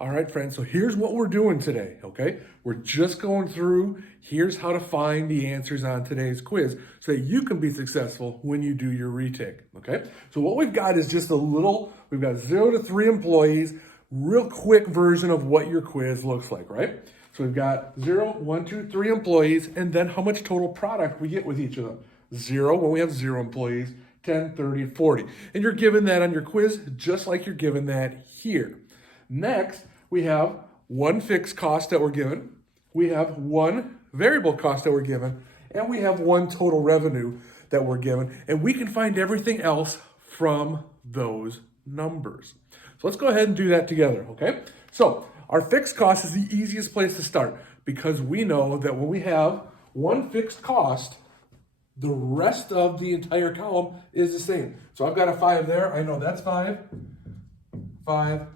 All right, friends, so here's what we're doing today, okay? We're just going through, here's how to find the answers on today's quiz so that you can be successful when you do your retake, okay? So what we've got is just we've got 0 to 3 employees, real quick version of what your quiz looks like, right? So we've got 0, 1, 2, 3 employees, and then how much total product we get with each of them. 0 when we have 0 employees, 10, 30, 40. And you're given that on your quiz just like you're given that here. Next, we have one fixed cost that we're given, we have one variable cost that we're given, and we have one total revenue that we're given, and we can find everything else from those numbers. So let's go ahead and do that together, okay? So our fixed cost is the easiest place to start because we know that when we have one fixed cost, the rest of the entire column is the same. So I've got a 5 there. I know that's 5, 5,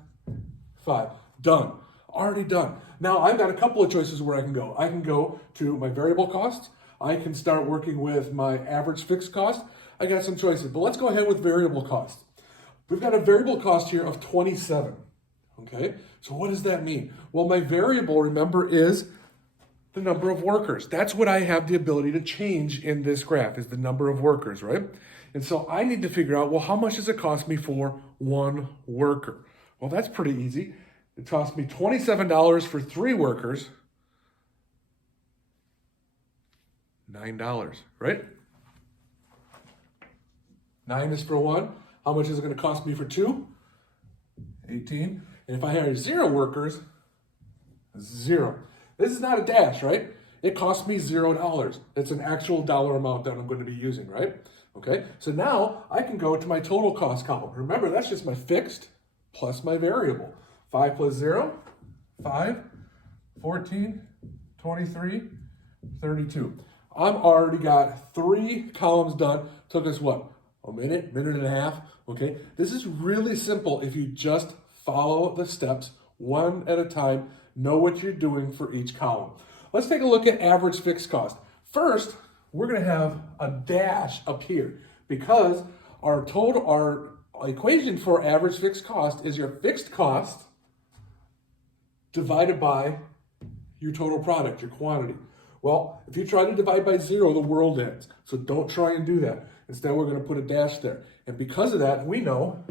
5. Done. Already done. Now I've got a couple of choices where I can go. I can go to my variable costs. I can start working with my average fixed cost. I got some choices, but let's go ahead with variable cost. We've got a variable cost here of 27. Okay, so what does that mean? Well, my variable, remember, is the number of workers. That's what I have the ability to change in this graph, is the number of workers, right? And so I need to figure out, well, how much does it cost me for one worker? Well, that's pretty easy. It cost me $27 for 3 workers, $9, right? 9 is for 1. How much is it going to cost me for 2? 18. And if I hire 0 workers, 0. This is not a dash, right? It cost me $0. It's an actual dollar amount that I'm going to be using, right? Okay, so now I can go to my total cost column. Remember, that's just my fixed plus my variable. 5 plus 0, 5, 14, 23, 32. I've already got 3 columns done. Took us what? A minute and a half, okay? This is really simple if you just follow the steps one at a time, know what you're doing for each column. Let's take a look at average fixed cost. First, we're gonna have a dash up here because our equation for average fixed cost is your fixed cost divided by your total product, your quantity. Well, if you try to divide by 0, the world ends. So don't try and do that. Instead, we're going to put a dash there. And because of that, we know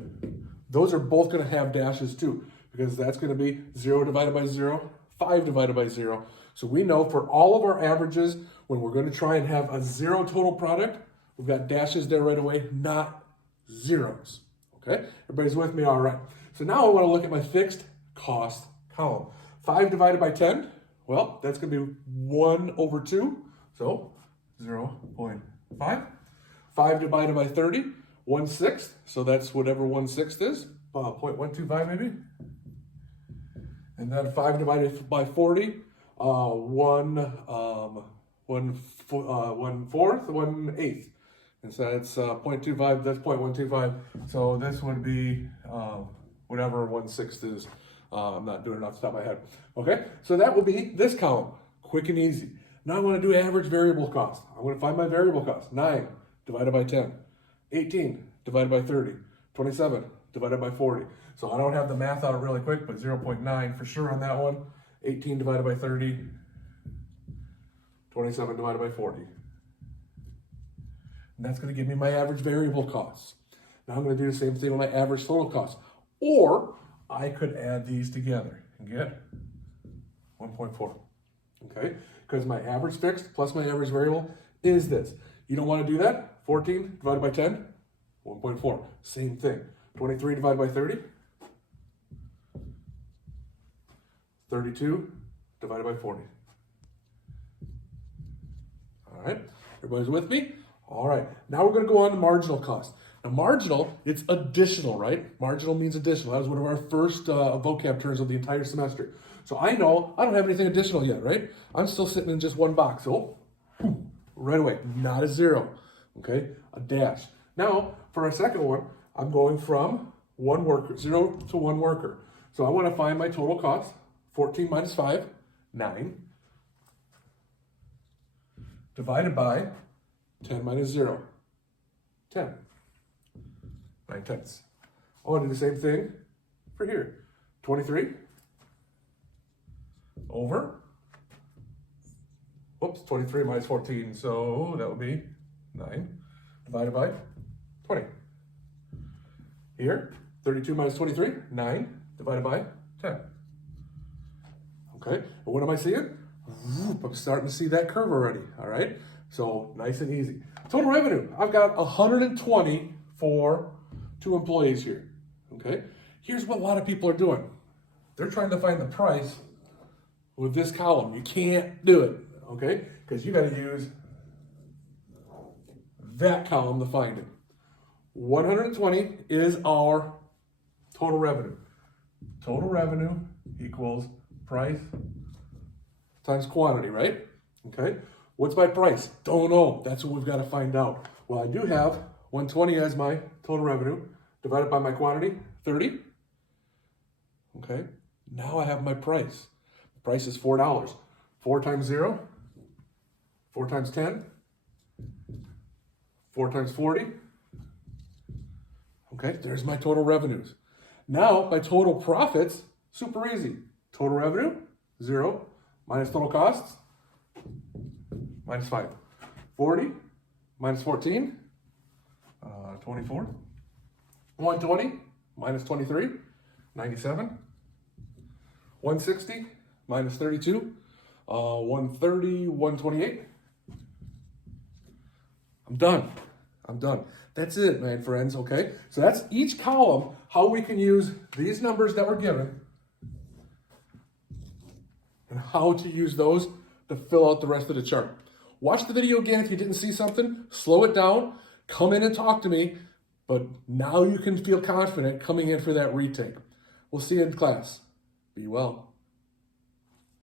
those are both going to have dashes too, because that's going to be 0 divided by 0, 5 divided by 0. So we know for all of our averages, when we're going to try and have a 0 total product, we've got dashes there right away, not zeros. Okay? Everybody's with me? All right. So now I want to look at my fixed cost column. 5 divided by 10, well, that's going to be 1 over 2, so 0.5. 5 divided by 30, 1/6, so that's whatever 1/6 is, 0.125 maybe. And then 5 divided by 40, 1/4, and so it's 0.25, that's 0.125, so this would be whatever 1/6 is. I'm not doing it off the top of my head. Okay, so that will be this column, quick and easy. Now I want to do average variable cost. I'm going to find my variable cost. 9 divided by 10, 18 divided by 30, 27 divided by 40. So I don't have the math out really quick, but 0.9 for sure on that one. 18 divided by 30, 27 divided by 40. And that's going to give me my average variable costs. Now I'm going to do the same thing with my average total cost. Or I could add these together and get 1.4, okay? Because my average fixed plus my average variable is this. You don't want to do that? 14 divided by 10, 1.4. Same thing. 23 divided by 30, 32 divided by 40. All right, everybody's with me? All right, now we're going to go on to marginal cost. Now, marginal, it's additional, right? Marginal means additional. That was one of our first vocab terms of the entire semester. So I know I don't have anything additional yet, right? I'm still sitting in just one box. So, right away, not a 0, okay? A dash. Now, for our second one, I'm going from 1 worker, 0 to 1 worker. So I want to find my total cost. 14 minus 5, 9. Divided by 10 minus 0, 10. 9/10. I want to do the same thing for here. 23 over, whoops, 23 minus 14, so that would be 9 divided by 20. Here, 32 minus 23, 9 divided by 10. Okay, and what am I seeing? I'm starting to see that curve already, all right? So nice and easy. Total revenue, I've got 120 for 2 employees here, okay? Here's what a lot of people are doing. They're trying to find the price with this column. You can't do it, okay? Because you gotta use that column to find it. 120 is our total revenue. Total revenue equals price times quantity, right? Okay, what's my price? Don't know. That's what we've got to find out. Well, I do have 120 as my total revenue divided by my quantity, 30. Okay, now I have my price. The price is $4. 4 times 0, 4 times 10, 4 times 40. Okay, there's my total revenues. Now, my total profits, super easy. Total revenue, 0, minus total costs, minus 5. 40, minus 14, 24. 120, minus 23, 97. 160, minus 32, 130, 128. I'm done. That's it, my friends, okay? So that's each column, how we can use these numbers that we're given and how to use those to fill out the rest of the chart. Watch the video again if you didn't see something, slow it down, come in and talk to me, but now you can feel confident coming in for that retake. We'll see you in class. Be well.